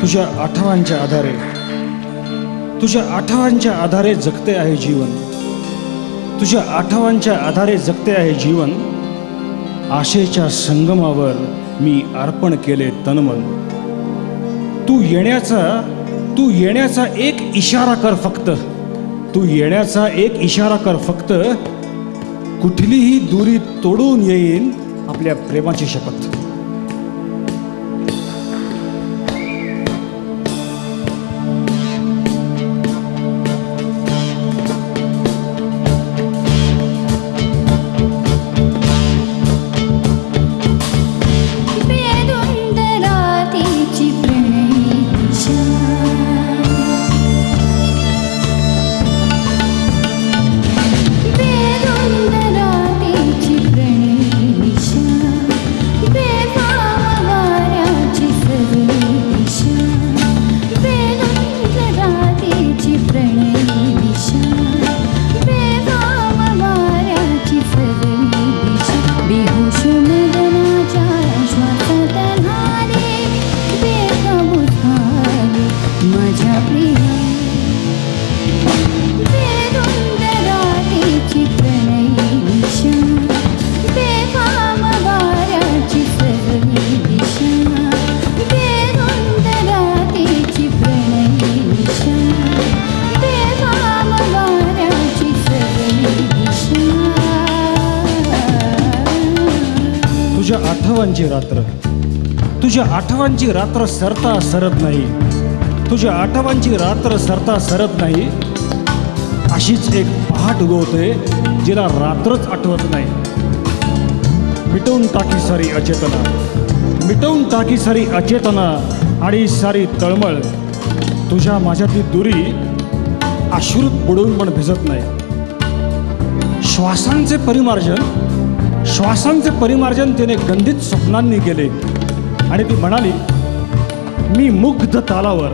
तुझ्या आठवांच्या आधारे, तुझ्या आठवांच्या आधारे जगते आहे जीवन, तुझ्या आठवांच्या आधारे जगते आहे जीवन. आशेच्या संगमावर मी अर्पण केले तनमन. तू येण्याचा एक इशारा कर फक्त, तू येण्याचा एक इशारा कर फक्त. कुठलीही दुरी तोडून येईन आपल्या प्रेमाची शपथ. तुझ्या आठवांची रात्र सरता सरत नाही, तुझ्या आठवांची रात्र सरता सरत नाही. अशीच एक पहाट उगवते जिला रात्रच आठवत नाही. मिटवून टाकी सारी अचेतना, मिटवून टाकी सारी अचेतना आणि सारी तळमळ. तुझ्या माझ्यातली दुरी अश्रूत बुडवून पण भिजत नाही. श्वासांचे परिमार्जन तिने गंधित स्वप्नांनी केले आणि ती म्हणाली मी मुग्ध तालावर,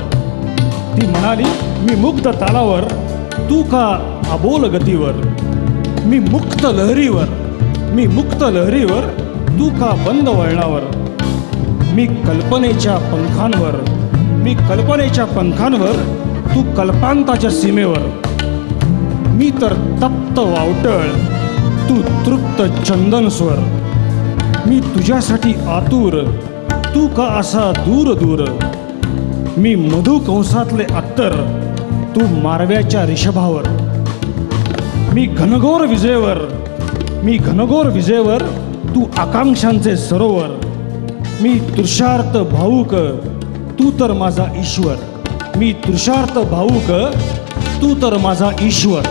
ती म्हणाली मी मुग्ध तालावर, तू का अबोल गतीवर. मी मुक्त लहरीवर, मी मुक्त लहरीवर, तू का बंद वळणावर. मी कल्पनेच्या पंखांवर, मी कल्पनेच्या पंखांवर, तू कल्पांताच्या सीमेवर. मी तर तप्त वावटळ, तू तृप्त चंदनस्वर. मी तुझ्यासाठी आतुर, तू का असा दूर दूर. मी मधु कंसातले अत्तर, तू मारव्याच्या रिषभावर. मी घनघोर विजेवर, मी घनघोर विजेवर, तू आकांक्षांचे सरोवर. मी तृषार्त भावुक, तू तर माझा ईश्वर. मी तृषार्त भावुक, तू तर माझा ईश्वर.